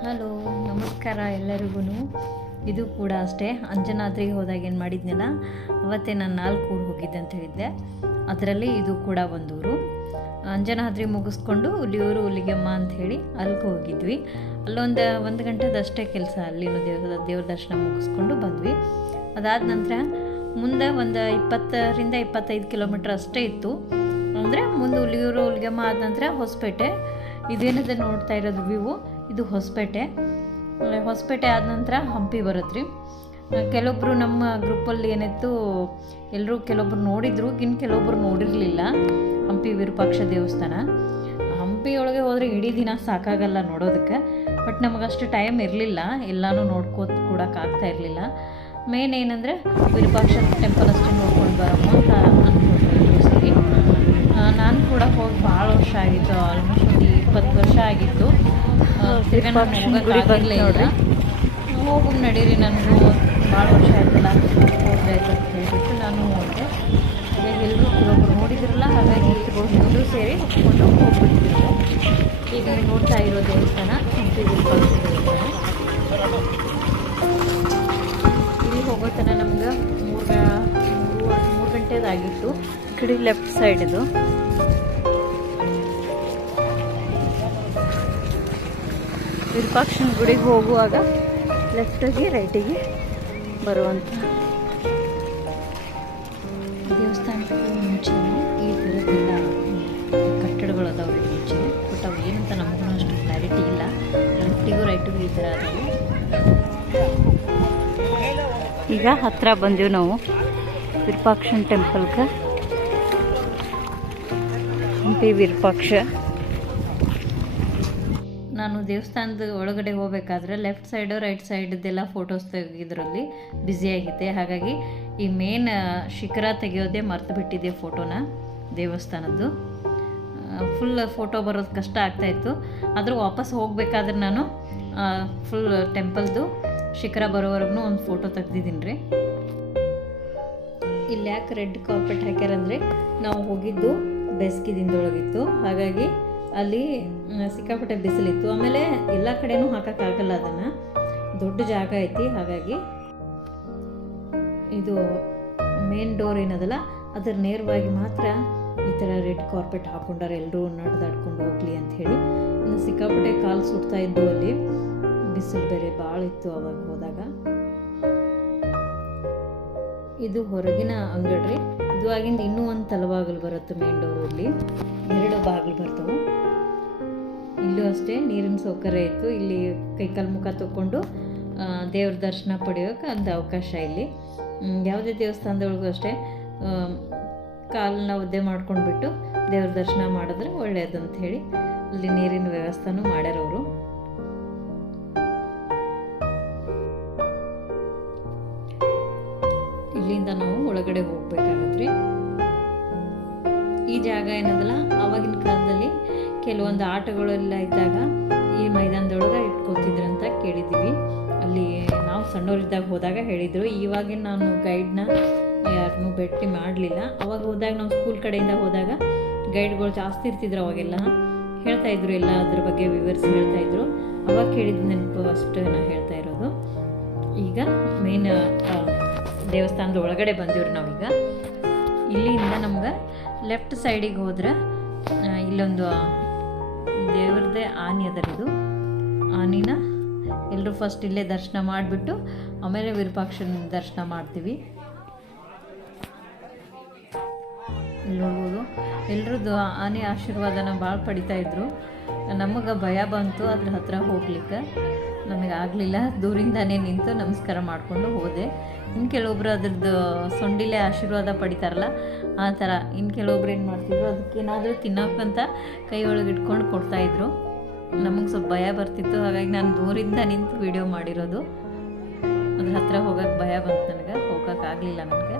Hello, ನಮಸ್ಕಾರ ಎಲ್ಲರಿಗೂ ಇದು ಕೂಡ ಅಷ್ಟೇ. ಅಂಜನಾದ್ರಿಗೆ ಹೋದಾಗ ಏನು ಮಾಡಿದ್ನಲ್ಲ, ಅವತ್ತೇ ನಾನು ನಾಲ್ಕು ಊರು ಹೋಗಿದ್ದೆ ಅಂತ ಹೇಳಿದ್ದೆ. ಅದರಲ್ಲಿ ಇದು ಕೂಡ ಒಂದೂರು ಅಂಜನಾದ್ರಿ ಮುಗಿಸ್ಕೊಂಡು ಹುಲಿಯೂರು, ಹುಲಿಗೆಮ್ಮ ಅಂತ ಹೇಳಿ ಅಲ್ಲಿಗೆ ಹೋಗಿದ್ವಿ. ಅಲ್ಲೊಂದು, ಒಂದು ಗಂಟೆದಷ್ಟೇ ಕೆಲಸ ಅಲ್ಲಿನೂ ದೇವ್ರ ದೇವ್ರ ದರ್ಶನ ಮುಗಿಸ್ಕೊಂಡು ಬಂದ್ವಿ. ಅದಾದ ನಂತರ ಮುಂದೆ ಒಂದು ಇಪ್ಪತ್ತರಿಂದ ಇಪ್ಪತ್ತೈದು ಕಿಲೋಮೀಟ್ರ್ ಅಷ್ಟೇ ಇತ್ತು. ಅಂದರೆ ಮುಂದೆ ಹುಲಿಯೂರು, ಹುಲಿಗೆಮ್ಮ ಆದ ನಂತರ ಹೊಸಪೇಟೆ. ಇದೇನಿದೆ ನೋಡ್ತಾ ಇರೋದು ವ್ಯೂ ಇದು ಹೊಸಪೇಟೆ. ಹೊಸಪೇಟೆ ಆದ ನಂತರ ಹಂಪಿ ಬರುತ್ತೆ ರೀ ಕೆಲವೊಬ್ಬರು ನಮ್ಮ ಗ್ರೂಪಲ್ಲಿ ಏನಿತ್ತು ಎಲ್ಲರೂ ಕೆಲವೊಬ್ರು ನೋಡಿದ್ರು, ಇನ್ನು ಕೆಲವೊಬ್ರು ನೋಡಿರಲಿಲ್ಲ ಹಂಪಿ ವಿರೂಪಾಕ್ಷ ದೇವಸ್ಥಾನ. ಹಂಪಿಯೊಳಗೆ ಹೋದರೆ ಇಡೀ ದಿನ ಸಾಕಾಗಲ್ಲ ನೋಡೋದಕ್ಕೆ. ಬಟ್ ನಮಗಷ್ಟು ಟೈಮ್ ಇರಲಿಲ್ಲ, ಎಲ್ಲನೂ ನೋಡ್ಕೋತ ಕೊಡೋಕ್ಕಾಗ್ತಾ ಇರಲಿಲ್ಲ. ಮೇನ್ ಏನಂದರೆ ವಿರೂಪಾಕ್ಷ ಟೆಂಪಲ್ ಅಷ್ಟೇ ನೋಡ್ಕೊಂಡು ಬರಮ್ಮ ಅಂತ ಅನ್ಕೊಂಡು ನಾನು ಆ, ತಿರ್ಗಾ ನೋಡ್ರಿ ಹೋಗು ನಡೀರಿ ನನಗೂ ಭಾಳ ವರ್ಷ ಆಯ್ತಲ್ಲ ಹೋದ್ರೆ ಆಯ್ತು ಅಂತ ಹೇಳ್ಬಿಟ್ಟು ನಾನು ಹೋದೆ. ಹಾಗಾಗಿ ಎಲ್ಲರೂ ಕೆಲವೊಬ್ರು ನೋಡಿದ್ರಲ್ಲ ಹಾಗಾಗಿ ಎಲ್ಲರೂ ಸೇರಿ ಹೋಗ್ಬಿಟ್ಟಿದ್ರು ಈಗ ನೀವು ನೋಡ್ತಾ ಇರೋ ದೇವಸ್ಥಾನ ಹಂಪಿ ದೇವಸ್ಥಾನ. ಇಲ್ಲಿ ಹೋಗೋ ತನಕ ನಮ್ಗೆ ಮೂರು ಮೂರು ಮೂರು ಗಂಟೆದಾಗಿತ್ತು. ಕಡೆ ಲೆಫ್ಟ್ ಸೈಡ್ ಇದು. ವಿರೂಪಾಕ್ಷನ ಗುಡಿಗೆ ಹೋಗುವಾಗ ಲೆಫ್ಟಿಗೆ, ರೈಟಿಗೆ ಬರುವಂಥ ದೇವಸ್ಥಾನಕ್ಕೆ ಮುಂಚೆ ಈ ಥರದ್ದೆಲ್ಲ ಕಟ್ಟಡಗಳು ಅದಾವೆ ಮುಂಚೆ ಬಟ್ ಅವು ಏನಂತ ನಮಗೂ ಅಷ್ಟು ಕ್ಲಾರಿಟಿ ಇಲ್ಲ. ಲೆಫ್ಟಿಗೂ ರೈಟಿಗೂ ಈ ಥರ ಅದಾವೆ. ಈಗ ಹತ್ತಿರ ಬಂದೀವಿ ನಾವು. ವಿರೂಪಾಕ್ಷನ್ ಟೆಂಪಲ್ಗೆ ಹಂಪಿ ವಿರೂಪಾಕ್ಷ. ನಾನು ದೇವಸ್ಥಾನದ ಒಳಗಡೆ ಹೋಗಬೇಕಾದ್ರೆ ಲೆಫ್ಟ್ ಸೈಡು ರೈಟ್ ಸೈಡದ್ದೆಲ್ಲ ಫೋಟೋಸ್ ತೆಗೆದ್ರಲ್ಲಿ ಬ್ಯುಸಿಯಾಗಿದ್ದೆ ಹಾಗಾಗಿ ಈ ಮೇನ್ ಶಿಖರ ತೆಗೆಯೋದೇ ಮರೆತು ಬಿಟ್ಟಿದ್ದೆ ಫೋಟೋನ ದೇವಸ್ಥಾನದ್ದು. ಫುಲ್ ಫೋಟೋ ಬರೋದು ಕಷ್ಟ ಆಗ್ತಾಯಿತ್ತು ಆದರೂ ವಾಪಸ್ ಹೋಗಬೇಕಾದ್ರೆ ನಾನು ಫುಲ್ ಟೆಂಪಲ್ದು ಶಿಖರ ಬರೋವರೆಗೂ ಒಂದು ಫೋಟೋ ತೆಗ್ದಿದ್ದೀನಿ ರೀ. ಇಲ್ಲಿ ಯಾಕೆ ರೆಡ್ ಕಾರ್ಪೆಟ್ ಹಾಕ್ಯಾರಂದರೆ ನಾವು ಹೋಗಿದ್ದು ಬೇಸಿಗೆ ದಿನದೊಳಗಿತ್ತು ಹಾಗಾಗಿ ಅಲ್ಲಿ ಸಿಕ್ಕಾಪಟ್ಟೆ ಬಿಸಿಲಿತ್ತು. ಆಮೇಲೆ ಎಲ್ಲ ಕಡೆನೂ ಹಾಕೋಕ್ಕಾಗಲ್ಲ ಅದನ್ನು. ದೊಡ್ಡ ಜಾಗ ಐತಿ, ಹಾಗಾಗಿ ಇದು ಮೇನ್ ಡೋರ್ ಏನದಲ್ಲ, ಅದರ ನೇರವಾಗಿ ಮಾತ್ರ ಈ ಥರ ರೆಡ್ ಕಾರ್ಪೆಟ್ ಹಾಕೊಂಡಾರೆ ಎಲ್ಲರೂ ನಡೆದಾಡ್ಕೊಂಡು ಹೋಗ್ಲಿ ಅಂತ ಹೇಳಿ. ಇನ್ನು ಸಿಕ್ಕಾಪಟ್ಟೆ ಕಾಲು ಸುಡ್ತಾ ಇದ್ದು ಅಲ್ಲಿ, ಬಿಸಿಲು ಬೇರೆ ಭಾಳ ಇತ್ತು ಅವಾಗ ಹೋದಾಗ. ಇದು ಹೊರಗಿನ ಅಂಗಡಿ ಇದು ಆಗಿಂದ ಇನ್ನೂ ಒಂದು ತಲವಾಗಲು ಬರುತ್ತೆ ಮೇನ್ ಡೋರಲ್ಲಿ ಎರಡು ಬಾಗಿಲು ಬರ್ತವೆ. ಇಲ್ಲೂ ಅಷ್ಟೇ ನೀರಿನ ಸೌಕರ್ಯ ಇತ್ತು. ಇಲ್ಲಿ ಕೈಕಾಲು ಮುಖ ತಗೊಂಡು ದೇವ್ರ ದರ್ಶನ ಪಡೆಯೋಕೆ ಒಂದು ಅವಕಾಶ ಇಲ್ಲಿ. ಯಾವುದೇ ದೇವಸ್ಥಾನದೊಳಗೂ ಅಷ್ಟೇ ಕಾಲನ್ನ ಒದ್ದೆ ಮಾಡ್ಕೊಂಡ್ಬಿಟ್ಟು ದೇವ್ರ ದರ್ಶನ ಮಾಡಿದ್ರೆ ಒಳ್ಳೆಯದು ಅಂತ ಹೇಳಿ ಅಲ್ಲಿ ನೀರಿನ ವ್ಯವಸ್ಥೆನೂ ಮಾಡ್ಯಾರವರು ಇಲ್ಲಿಂದ ನಾವು ಒಳಗಡೆ ಹೋಗ್ಬೇಕಾಗತ್ರಿ ಈ ಜಾಗ ಏನದಲ್ಲ? ಕೆಲವೊಂದು ಆಟಗಳೆಲ್ಲ ಇದ್ದಾಗ ಈ ಮೈದಾನದೊಳಗೆ ಇಟ್ಕೋತಿದ್ರಂತ ಕೇಳಿದ್ದೀವಿ ಅಲ್ಲಿ ನಾವು ಸಣ್ಣವರಿದ್ದಾಗ ಹೋದಾಗ ಹೇಳಿದರು. ಇವಾಗಿನ ನಾನು ಗೈಡ್ನ ಯಾರನ್ನೂ ಭೇಟಿ ಮಾಡಲಿಲ್ಲ. ಅವಾಗ ಹೋದಾಗ ನಾವು ಸ್ಕೂಲ್ ಕಡೆಯಿಂದ ಹೋದಾಗ ಗೈಡ್ಗಳು ಜಾಸ್ತಿ ಇರ್ತಿದ್ರು ಅವಾಗೆಲ್ಲ. ಹೇಳ್ತಾ ಇದ್ರು ಎಲ್ಲ ಅದ್ರ ಬಗ್ಗೆ ವಿವರಿಸಿ ಹೇಳ್ತಾ ಇದ್ರು. ಅವಾಗ ಕೇಳಿದ ನೆನಪು ಅಷ್ಟು ನಾನು ಹೇಳ್ತಾ ಇರೋದು. ಈಗ ಮೇನ್ ದೇವಸ್ಥಾನದ ಒಳಗಡೆ ಬಂದಿವ್ರಿ ನಾವೀಗ. ಇಲ್ಲಿಂದ ನಮ್ಗೆ ಲೆಫ್ಟ್ ಸೈಡಿಗೆ ಹೋದ್ರೆ ಇಲ್ಲೊಂದು ದೇವ್ರದ್ದೇ ಆನೆ ಅದರಿದು ಆನಿನ ಎಲ್ಲರೂ ಫಸ್ಟ್ ಇಲ್ಲೇ ದರ್ಶನ ಮಾಡಿಬಿಟ್ಟು, ಆಮೇಲೆ ವಿರೂಪಾಕ್ಷನ ದರ್ಶನ ಮಾಡ್ತೀವಿ. ನೋಡ್ಬೋದು? ಎಲ್ರದ್ದು ಆನೆ ಆಶೀರ್ವಾದನ ಭಾಳ ಪಡಿತಾ ಇದ್ರು. ನಮಗೆ ಭಯ ಬಂತು, ಅದ್ರ ಹತ್ರ ಹೋಗ್ಲಿಕ್ಕೆ. ನನಗೆ ಆಗಲಿಲ್ಲ ದೂರಿಂದಾನೇ ನಿಂತು ನಮಸ್ಕಾರ ಮಾಡಿಕೊಂಡು ಹೋದೆ. ಇನ್ನು ಕೆಲವೊಬ್ರು ಅದ್ರದ್ದು ಸೊಂಡಿಲೆ ಆಶೀರ್ವಾದ ಪಡಿತಾರಲ್ಲ, ಆ ಥರ. ಇನ್ನು ಕೆಲವೊಬ್ರು ಏನು ಮಾಡ್ತಿದ್ರು ಅದಕ್ಕೇನಾದರೂ ತಿನ್ನೋಕ್ಕಂತ ಕೈ ಒಳಗೆ ಇಟ್ಕೊಂಡು ಕೊಡ್ತಾಯಿದ್ರು ನಮಗೆ ಸ್ವಲ್ಪ ಭಯ ಬರ್ತಿತ್ತು. ಹಾಗಾಗಿ ನಾನು ದೂರಿಂದ ನಿಂತು ವಿಡಿಯೋ ಮಾಡಿರೋದು. ಅದ್ರ ಹತ್ರ ಹೋಗೋಕ್ಕೆ ಭಯ ಬಂತು ನನಗೆ. ಹೋಗೋಕ್ಕಾಗಲಿಲ್ಲ ನನಗೆ.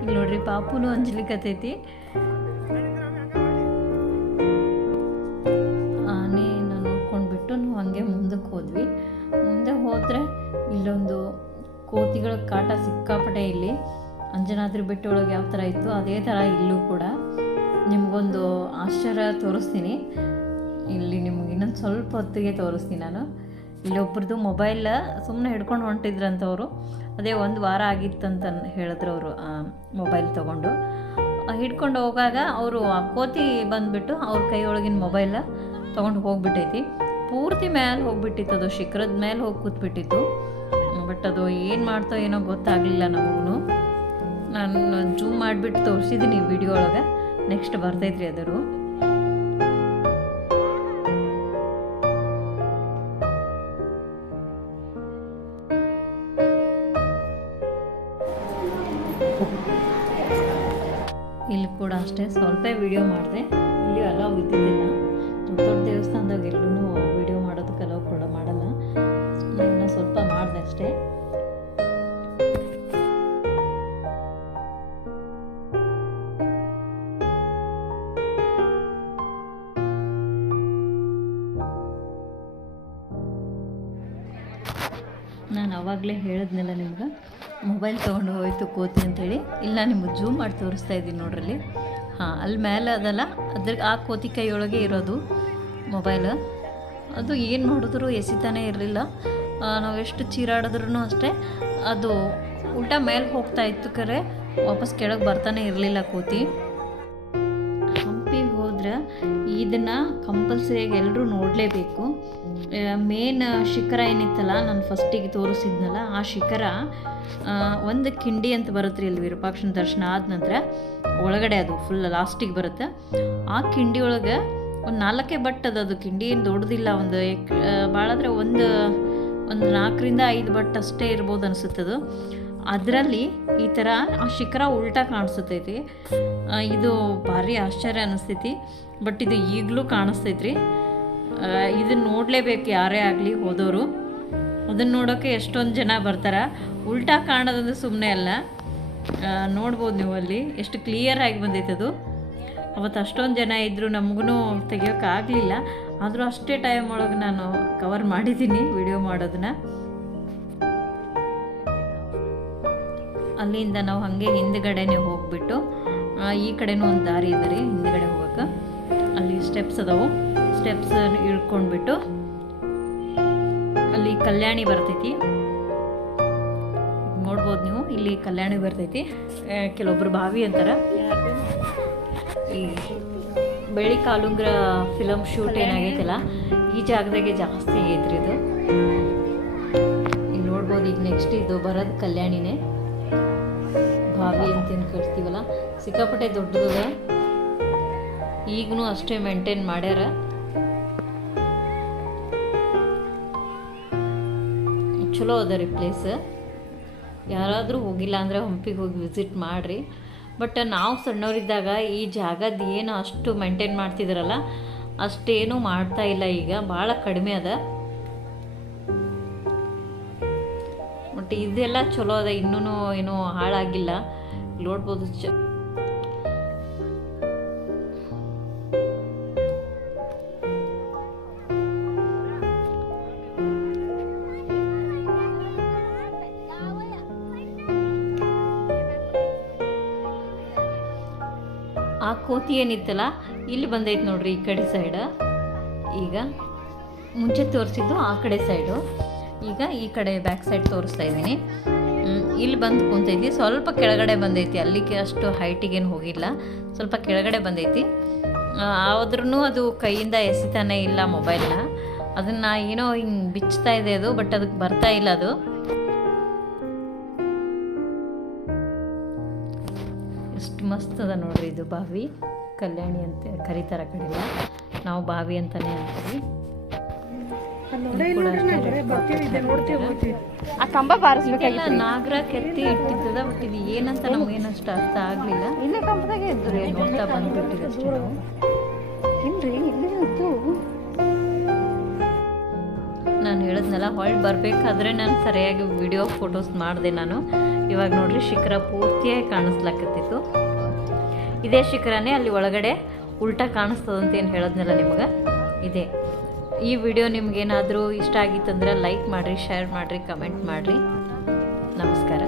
ಇಲ್ಲಿ ನೋಡ್ರಿ, ಪಾಪುನು ಅಂಜ್ಲಿಕತ್ತೈತಿ ಬೆಟ್ಟ ಒಳಗೆ ಯಾವ ಥರ ಇತ್ತು, ಅದೇ ಥರ ಇಲ್ಲೂ ಕೂಡ ನಿಮಗೊಂದು ಆಶ್ಚರ್ಯ ತೋರಿಸ್ತೀನಿ. ಇಲ್ಲಿ ನಿಮ್ಗೆ ಇನ್ನೊಂದು ಸ್ವಲ್ಪ ಹೊತ್ತಿಗೆ ತೋರಿಸ್ತೀನಿ ನಾನು. ಇಲ್ಲಿ ಒಬ್ರದ್ದು ಮೊಬೈಲ್ ಸುಮ್ಮನೆ ಹಿಡ್ಕೊಂಡು ಹೊಂಟಿದ್ರಂತವರು. ಅದೇ ಒಂದು ವಾರ ಆಗಿತ್ತಂತ ಹೇಳಿದ್ರು ಅವರು ಮೊಬೈಲ್ ತೊಗೊಂಡು. ಹಿಡ್ಕೊಂಡು ಹೋಗಾಗ ಅವರು ಆ ಕೋತಿ ಬಂದುಬಿಟ್ಟು ಅವ್ರ ಕೈಯೊಳಗಿನ ಮೊಬೈಲ್ ತೊಗೊಂಡು ಹೋಗ್ಬಿಟ್ಟೈತಿ. ಪೂರ್ತಿ ಮೇಲೆ ಹೋಗ್ಬಿಟ್ಟಿತ್ತು ಅದು, ಶಿಖರದ ಮೇಲೆ ಹೋಗಿ ಕೂತ್ಬಿಟ್ಟಿತ್ತು. ಬಟ್ ಅದು ಏನು ಮಾಡ್ತೋ ಏನೋ ಗೊತ್ತಾಗಲಿಲ್ಲ ನಮಗೂ ನಾನು ಜೂಮ್ ಮಾಡಿಬಿಟ್ಟು ತೋರಿಸಿದ್ದೀನಿ ವಿಡಿಯೋ ಒಳಗೆ. ನೆಕ್ಸ್ಟ್ ಬರ್ತೈತ್ರಿ ಅದರು ಇಲ್ಲಿ ಕೂಡ ಅಷ್ಟೇ. ಸ್ವಲ್ಪ ವಿಡಿಯೋ ಮಾಡಿದೆ. ಇಲ್ಲಿ ಅಲ್ಲ ಇದ್ದಿದ್ದಿಲ್ಲ. ದೊಡ್ಡ ದೊಡ್ಡ ದೇವಸ್ಥಾನದಾಗ ಎಲ್ಲೂ ನಾನು ಅವಾಗಲೇ ಹೇಳಿದ್ನಲ್ಲ ನಿಮ್ಗೆ ಮೊಬೈಲ್ ತೊಗೊಂಡು ಹೋಯ್ತು ಕೋತಿ ಅಂತೇಳಿ. ಇಲ್ಲ, ನಿಮ್ಗೆ ಜೂಮ್ ಮಾಡಿ ತೋರಿಸ್ತಾ ಇದ್ದೀನಿ ನೋಡ್ರಲ್ಲಿ. ಹಾಂ, ಅಲ್ಲಿ ಮೇಲೆ ಅದಲ್ಲ, ಅದ್ರ ಆ ಕೋತಿ ಕೈಯೊಳಗೆ ಇರೋದು ಮೊಬೈಲ್ ಅದು ಏನು ಮಾಡಿದ್ರು ಎಸಿತಾನೇ ಇರಲಿಲ್ಲ. ನಾವು ಎಷ್ಟು ಚೀರಾಡಿದ್ರೂ ಅಷ್ಟೇ, ಅದು ಉಲ್ಟಾ ಮೇಲೆ ಹೋಗ್ತಾ ಇತ್ತು ಕರೆ. ವಾಪಸ್ ಕೆಳಗೆ ಬರ್ತಾನೆ ಇರಲಿಲ್ಲ ಕೋತಿ. ಇದನ್ನು ಕಂಪಲ್ಸರಿಯಾಗಿ ಎಲ್ಲರೂ ನೋಡಲೇಬೇಕು. ಮೇನ್ ಶಿಖರ ಏನಿತ್ತಲ್ಲ, ನಾನು ಫಸ್ಟಿಗೆ ತೋರಿಸಿದ್ನಲ್ಲ, ಆ ಶಿಖರ ಒಂದು ಕಿಂಡಿ ಅಂತ ಬರುತ್ತೆ ಇಲ್ಲಿ ವಿರೂಪಾಕ್ಷನ ದರ್ಶನ ಆದ ನಂತರ, ಒಳಗಡೆ ಅದು ಫುಲ್ ಲಾಸ್ಟಿಗೆ ಬರುತ್ತೆ. ಆ ಕಿಂಡಿ ಒಳಗೆ ಒಂದು ನಾಲ್ಕೇ ಬಟ್ ಅದು ಅದು ಕಿಂಡಿ ಏನು ದೊಡ್ಡದಿಲ್ಲ, ಒಂದು ಭಾಳ ಅಂದರೆ ಒಂದು ಒಂದು ನಾಲ್ಕರಿಂದ ಐದು ಬಟ್ ಅಷ್ಟೇ ಇರ್ಬೋದು ಅನಿಸುತ್ತದು. ಅದರಲ್ಲಿ ಈ ಥರ ಆ ಶಿಖರ ಉಲ್ಟಾ ಕಾಣಿಸ್ತೈತಿ. ಇದು ಭಾರಿ ಆಶ್ಚರ್ಯ ಅನಿಸ್ತೈತಿ. ಬಟ್ ಇದು ಈಗಲೂ ಕಾಣಿಸ್ತೈತ್ರಿ. ಇದನ್ನು ನೋಡಲೇಬೇಕು ಯಾರೇ ಆಗಲಿ ಹೋದವರು ಅದನ್ನು ನೋಡೋಕ್ಕೆ ಎಷ್ಟೊಂದು ಜನ ಬರ್ತಾರೆ. ಉಲ್ಟಾ ಕಾಣೋದಂದ್ರೆ ಸುಮ್ಮನೆ ಅಲ್ಲ. ನೋಡ್ಬೋದು ನೀವು ಅಲ್ಲಿ. ಎಷ್ಟು ಕ್ಲಿಯರ್ ಆಗಿ ಬಂದೈತೆ ಅದು. ಅವತ್ತು ಅಷ್ಟೊಂದು ಜನ ಇದ್ದರು ನಮಗೂ ತೆಗಿಯೋಕ್ಕಾಗಲಿಲ್ಲ ಆದರೂ ಅಷ್ಟೇ ಟೈಮ್ ಒಳಗೆ ನಾನು ಕವರ್ ಮಾಡಿದ್ದೀನಿ ವಿಡಿಯೋ ಮಾಡೋದನ್ನ. ಅಲ್ಲಿಂದ ನಾವು ಹಾಗೆ ಹಿಂದ್ಗಡೆನೆ ಹೋಗ್ಬಿಟ್ಟು ಈ ಕಡೆನೂ ಒಂದು ದಾರಿ ಇದೆ ರೀ ಹಿಂದ್ಗಡೆ ಹೋಗೋಕೆ ಅಲ್ಲಿ ಸ್ಟೆಪ್ಸ್ ಅದಾವು. ಸ್ಟೆಪ್ಸ್ ಇಳ್ಕೊಂಡ್ಬಿಟ್ಟು ಅಲ್ಲಿ ಕಲ್ಯಾಣಿ ಬರ್ತೈತಿ. ನೋಡ್ಬೋದು ನೀವು ಇಲ್ಲಿ ಕಲ್ಯಾಣಿ ಬರ್ತೈತಿ. ಕೆಲವೊಬ್ರು ಬಾವಿ ಅಂತಾರೆ. ಈ ಬೆಳ್ಳಿ ಕಾಲುಂಗ್ರ ಫಿಲಮ್ ಶೂಟ್ ಏನಾಗೈತಲ್ಲ ಈ ಜಾಗದಾಗೆ ಜಾಸ್ತಿ ಐತ್ರಿ ಇದು. ಈಗ ನೋಡ್ಬೋದು ಈಗ ನೆಕ್ಸ್ಟ್ ಇದು ಬರೋದು ಕಲ್ಯಾಣಿನೇ. ಬಾವಿ ಅಂತೇನು ಕಟ್ತೀವಲ್ಲ? ಸಿಕ್ಕಾಪಟ್ಟೆ ದೊಡ್ಡದದ. ಈಗನೂ ಅಷ್ಟೇ ಮೇಂಟೈನ್ ಮಾಡ್ಯಾರ. ಚಲೋ ಅದ ರೀ ಪ್ಲೇಸ್ ಯಾರಾದರೂ ಹೋಗಿಲ್ಲ ಅಂದರೆ ಹಂಪಿಗೆ ಹೋಗಿ ವಿಸಿಟ್ ಮಾಡಿರಿ. ಬಟ್ ನಾವು ಸಣ್ಣವರಿದ್ದಾಗ ಈ ಜಾಗದ ಏನು ಅಷ್ಟು ಮೇಂಟೈನ್ ಮಾಡ್ತಿದ್ರಲ್ಲ, ಅಷ್ಟೇನು ಮಾಡ್ತಾ ಇಲ್ಲ ಈಗ. ಭಾಳ ಕಡಿಮೆ ಅದ. ಬಟ್ ಇದೆಲ್ಲ ಚಲೋ ಅದ ಇನ್ನೂ ಏನೂ ಹಾಳಾಗಿಲ್ಲ. ನೋಡ್ಬೋದು ಚ ಆ ಕೋತಿ ಏನಿತ್ತಲ್ಲ, ಇಲ್ಲಿ ಬಂದೈತೆ ನೋಡ್ರಿ ಈ ಕಡೆ ಸೈಡ್ ಈಗ ಮುಂಚೆ ತೋರಿಸಿದ್ದು ಆ ಕಡೆ ಸೈಡು ಈಗ ಈ ಕಡೆ ಬ್ಯಾಕ್ ಸೈಡ್ ತೋರಿಸ್ತಾ ಇದ್ದೀನಿ. ಇಲ್ಲಿ ಬಂದು ಕುಂತೈತಿ. ಸ್ವಲ್ಪ ಕೆಳಗಡೆ ಬಂದೈತಿ. ಅಲ್ಲಿಗೆ ಅಷ್ಟು ಹೈಟಿಗೇನು ಹೋಗಿಲ್ಲ. ಸ್ವಲ್ಪ ಕೆಳಗಡೆ ಬಂದೈತಿ. ಆದ್ರೂ ಅದು ಕೈಯಿಂದ ಎಸಿತಾನೆ ಇಲ್ಲ ಮೊಬೈಲ್ನ ಅದನ್ನು ಏನೋ ಹಿಂಗೆ ಬಿಚ್ತಾ ಇದೆ ಅದು ಬಟ್ ಅದಕ್ಕೆ ಬರ್ತಾ ಇಲ್ಲ ಅದು. ಎಷ್ಟು ಮಸ್ತ್ ಅದ ನೋಡ್ರಿ ಇದು ಬಾವಿ. ಕಲ್ಯಾಣಿ ಅಂತ ಕರೀತಾರ ಆ ಕಡೆ ನಾವು ಬಾವಿ ಅಂತಲೇ ಅಂತೀವಿ. ಆ ಕಂಬ ಬಾರಿಸ್ಬೇಕಾಗಿತ್ತು ನಾಗರ ಕೆತ್ತಿ ಇಟ್ಟಿದ್ದದ ಬಟ್ ಇದು ಏನಂತ ನಮಗೇನಷ್ಟು ಅರ್ಥ ಆಗಲಿಲ್ಲ. ಇಲ್ಲೇ ಕಂಬದಾಗೆ ಇದ್ದು ನೋಡ್ತಾ ಬಂದ್ಬಿಟ್ಟಿದೆ ಅಷ್ಟೇ ನಾವು. ಇಲ್ರಿ ಇಲ್ಲೇ ಇತ್ತು. ನಾನು ಹೇಳಿದ್ನಲ್ಲ ಹೊಳ್ಳಿ ಬರಬೇಕಾದ್ರೆ ನಾನು ಸರಿಯಾಗಿ ವಿಡಿಯೋ ಫೋಟೋಸ್ ಮಾಡಿದೆ ನಾನು. ಇವಾಗ ನೋಡ್ರಿ ಶಿಖರ ಪೂರ್ತಿಯಾಗಿ ಕಾಣಿಸ್ಲಾಕತ್ತಿತ್ತು. ಇದೇ ಶಿಖರನೇ ಅಲ್ಲಿ ಒಳಗಡೆ ಉಲ್ಟಾ ಕಾಣಿಸ್ತದಂತ ಏನು ಹೇಳಿದ್ನಲ್ಲ ನಿಮ್ಗೆ? ಇದೆ. ಈ ವಿಡಿಯೋ ನಿಮಗೇನಾದರೂ ಇಷ್ಟ ಆಗಿತ್ತಂದ್ರೆ ಲೈಕ್ ಮಾಡಿರಿ ಶೇರ್ ಮಾಡಿರಿ ಕಮೆಂಟ್ ಮಾಡಿರಿ. ನಮಸ್ಕಾರ.